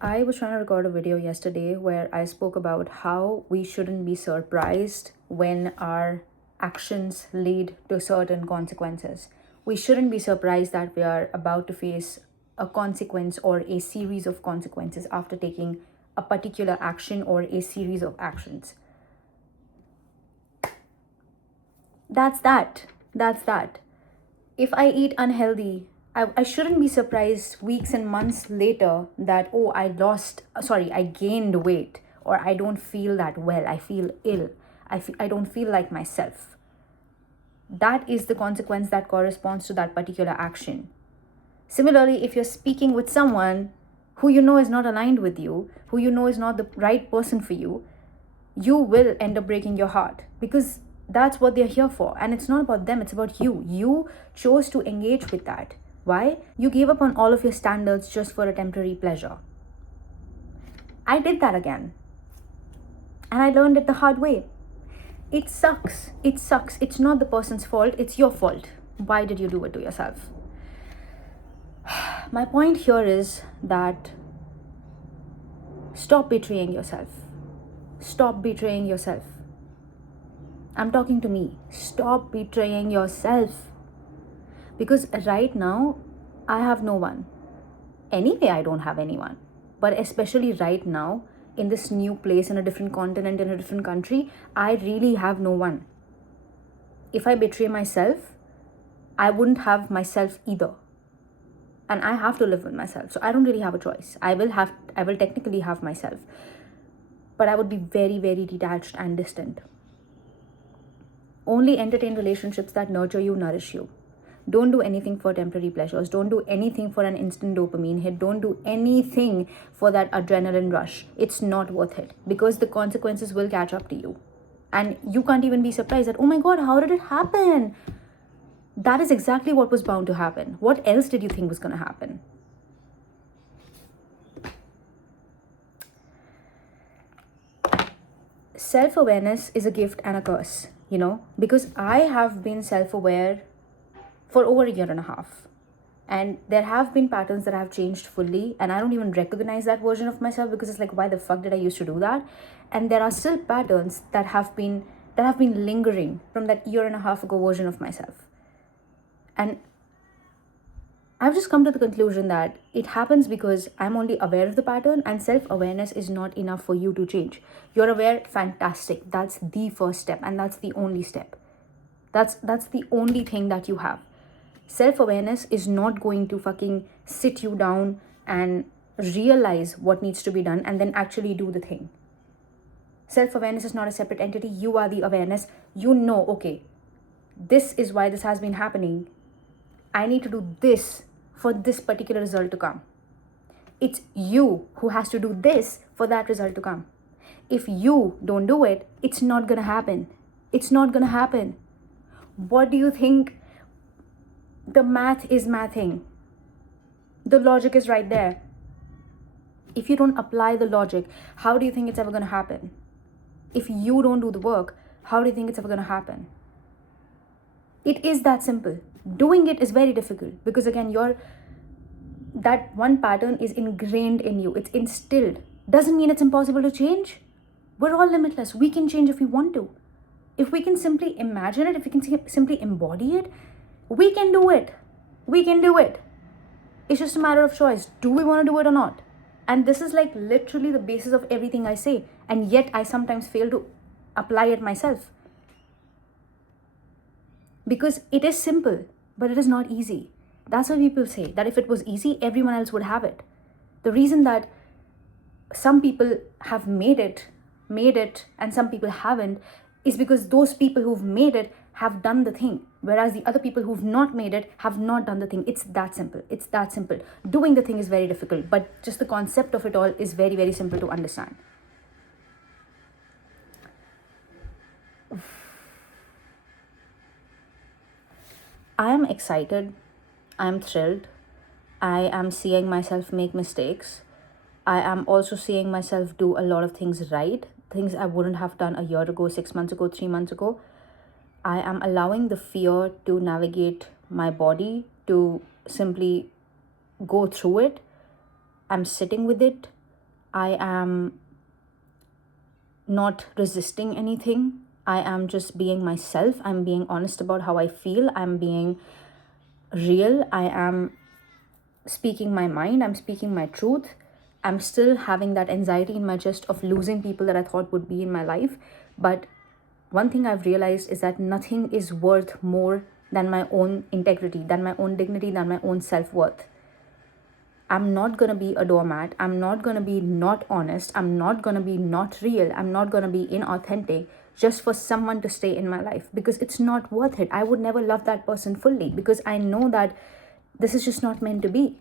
I was trying to record a video yesterday where I spoke about how we shouldn't be surprised when our actions lead to certain consequences. We shouldn't be surprised that we are about to face a consequence or a series of consequences after taking a particular action or a series of actions. That's that. That's that. If I eat unhealthy, I shouldn't be surprised weeks and months later that, oh, I gained weight, or I don't feel that well, I feel ill, I don't feel like myself. That is the consequence that corresponds to that particular action. Similarly, if you're speaking with someone who you know is not aligned with you, who you know is not the right person for you, you will end up breaking your heart because that's what they're here for. And it's not about them, it's about you. You chose to engage with that. Why? You gave up on all of your standards just for a temporary pleasure. I did that again. And I learned it the hard way. It sucks. It sucks. It's not the person's fault, it's your fault. Why did you do it to yourself? My point here is that stop betraying yourself. Stop betraying yourself. I'm talking to me. Stop betraying yourself. Because right now, I have no one. Anyway, I don't have anyone. But especially right now, in this new place, in a different continent, in a different country, I really have no one. If I betray myself, I wouldn't have myself either. And I have to live with myself. So I don't really have a choice. I will technically have myself. But I would be very, very detached and distant. Only entertain relationships that nurture you, nourish you. Don't do anything for temporary pleasures. Don't do anything for an instant dopamine hit. Don't do anything for that adrenaline rush. It's not worth it because the consequences will catch up to you. And you can't even be surprised that, oh my God, how did it happen? That is exactly what was bound to happen. What else did you think was going to happen? Self-awareness is a gift and a curse, because I have been self-aware for over a year and a half. And there have been patterns that have changed fully, and I don't even recognize that version of myself because it's like, why the fuck did I used to do that? And there are still patterns that have been lingering from that year and a half ago version of myself. And I've just come to the conclusion that it happens because I'm only aware of the pattern, and self-awareness is not enough for you to change. You're aware, fantastic. That's the first step, and that's the only step. That's the only thing that you have. Self-awareness is not going to fucking sit you down and realize what needs to be done and then actually do the thing. Self-awareness is not a separate entity. You are the awareness. You know, okay, this is why this has been happening. I need to do this for this particular result to come. It's you who has to do this for that result to come. If you don't do it, it's not going to happen. It's not going to happen. What do you think? The math is mathing. The logic is right there. If you don't apply the logic, how do you think it's ever going to happen? If you don't do the work, how do you think it's ever going to happen? It is that simple. Doing it is very difficult because again, that one pattern is ingrained in you. It's instilled. Doesn't mean it's impossible to change. We're all limitless. We can change if we want to. If we can simply imagine it, if we can simply embody it, we can do it. We can do it. It's just a matter of choice. Do we want to do it or not? And this is like literally the basis of everything I say. And yet I sometimes fail to apply it myself. Because it is simple, but it is not easy. That's why people say that if it was easy, everyone else would have it. The reason that some people have made it, and some people haven't, is because those people who've made it have done the thing, whereas the other people who've not made it have not done the thing. It's that simple. It's that simple. Doing the thing is very difficult, but just the concept of it all is very, very simple to understand. I am excited. I am thrilled. I am seeing myself make mistakes. I am also seeing myself do a lot of things right, things I wouldn't have done a year ago, 6 months ago, 3 months ago. I am allowing the fear to navigate my body, to simply go through it. I'm sitting with it. I am not resisting anything. I am just being myself. I'm being honest about how I feel. I'm being real. I am speaking my mind. I'm speaking my truth. I'm still having that anxiety in my chest of losing people that I thought would be in my life. But one thing I've realized is that nothing is worth more than my own integrity, than my own dignity, than my own self worth. I'm not gonna be a doormat. I'm not gonna be not honest. I'm not gonna be not real. I'm not gonna be inauthentic just for someone to stay in my life, because it's not worth it. I would never love that person fully because I know that this is just not meant to be.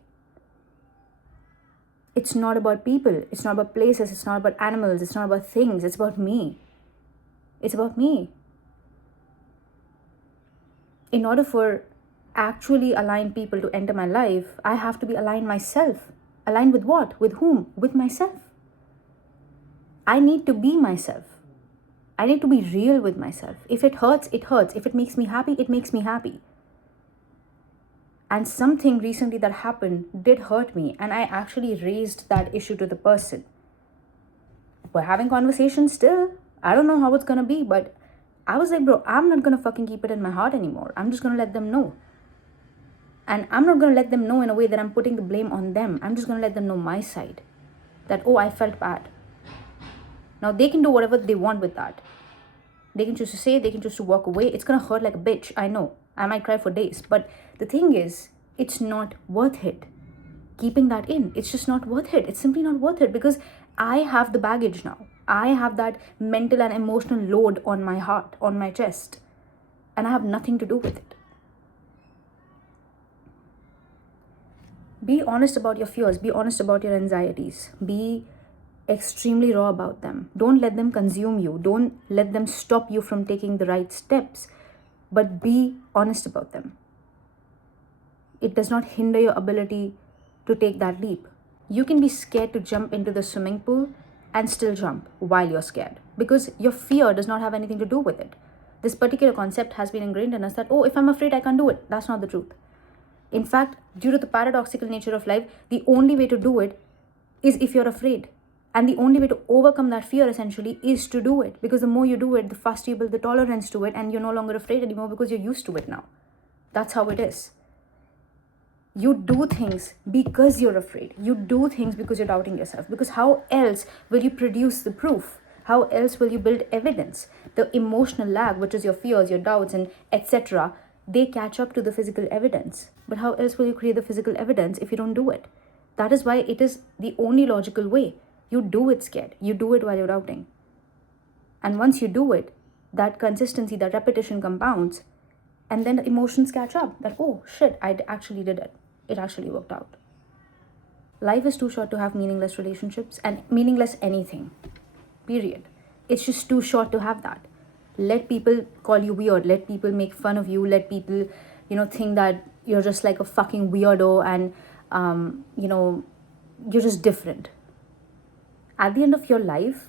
It's not about people. It's not about places. It's not about animals. It's not about things. It's about me. It's about me. In order for actually aligned people to enter my life, I have to be aligned myself. Aligned with what? With whom? With myself. I need to be myself. I need to be real with myself. If it hurts, it hurts. If it makes me happy, it makes me happy. And something recently that happened did hurt me, and I actually raised that issue to the person. We're having conversations still. I don't know how it's gonna be, but I was like, bro, I'm not gonna fucking keep it in my heart anymore. I'm just gonna let them know. And I'm not gonna let them know in a way that I'm putting the blame on them. I'm just gonna let them know my side. That, oh, I felt bad. Now they can do whatever they want with that. They can choose to say, they can choose to walk away. It's gonna hurt like a bitch, I know. I might cry for days. But the thing is, it's not worth it. Keeping that in, it's just not worth it. It's simply not worth it because I have the baggage now. I have that mental and emotional load on my heart, on my chest. And I have nothing to do with it. Be honest about your fears. Be honest about your anxieties. Be extremely raw about them. Don't let them consume you. Don't let them stop you from taking the right steps. But be honest about them. It does not hinder your ability to take that leap. You can be scared to jump into the swimming pool and still jump while you're scared because your fear does not have anything to do with it. This particular concept has been ingrained in us that, oh, if I'm afraid, I can't do it. That's not the truth. In fact, due to the paradoxical nature of life, the only way to do it is if you're afraid. And the only way to overcome that fear essentially is to do it. Because the more you do it, the faster you build the tolerance to it and you're no longer afraid anymore because you're used to it now. That's how it is. You do things because you're afraid. You do things because you're doubting yourself. Because how else will you produce the proof? How else will you build evidence? The emotional lag, which is your fears, your doubts, and etc., they catch up to the physical evidence. But how else will you create the physical evidence if you don't do it? That is why it is the only logical way. You do it scared. You do it while you're doubting. And once you do it, that consistency, that repetition compounds, and then the emotions catch up that, oh shit, I actually did it. It actually worked out. Life is too short to have meaningless relationships and meaningless anything. Period. It's just too short to have that. Let people call you weird. Let people make fun of you. Let people, think that you're just like a fucking weirdo and, you're just different. At the end of your life,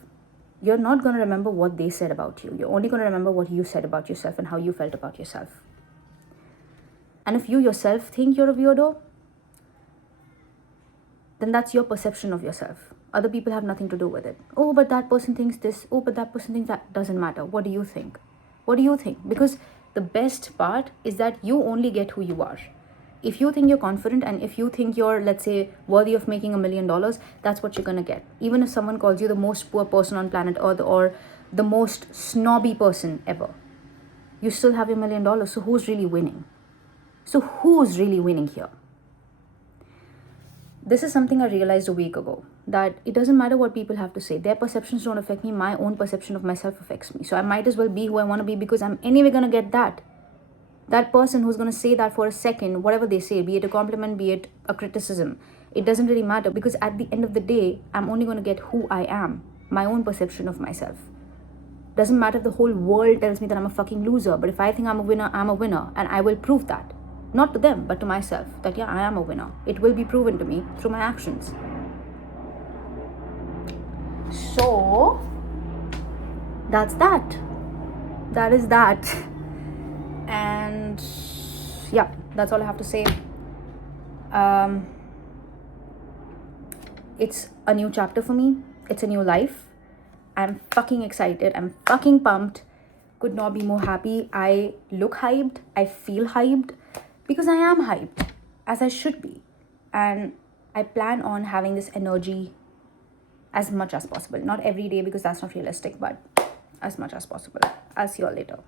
you're not going to remember what they said about you. You're only going to remember what you said about yourself and how you felt about yourself. And if you yourself think you're a weirdo, then that's your perception of yourself. Other people have nothing to do with it. Oh, but that person thinks this. Oh, but that person thinks that. Doesn't matter. What do you think? What do you think? Because the best part is that you only get who you are. If you think you're confident and if you think you're, let's say, worthy of making $1 million, that's what you're going to get. Even if someone calls you the most poor person on planet Earth or the most snobby person ever, you still have your $1 million. So who's really winning? So who's really winning here? This is something I realized a week ago, that it doesn't matter what people have to say. Their perceptions don't affect me. My own perception of myself affects me. So I might as well be who I want to be because I'm anyway going to get that. That person who's going to say that for a second, whatever they say, be it a compliment, be it a criticism, it doesn't really matter because at the end of the day, I'm only going to get who I am, my own perception of myself. Doesn't matter if the whole world tells me that I'm a fucking loser, but if I think I'm a winner and I will prove that. Not to them, but to myself, that yeah, I am a winner. It will be proven to me through my actions. So, that's that. That is that. And yeah, that's all I have to say. It's a new chapter for me. It's a new life. I'm fucking excited. I'm fucking pumped. Could not be more happy. I look hyped. I feel hyped because I am hyped, as I should be. And I plan on having this energy as much as possible. Not every day because that's not realistic, but as much as possible. I'll see you all later.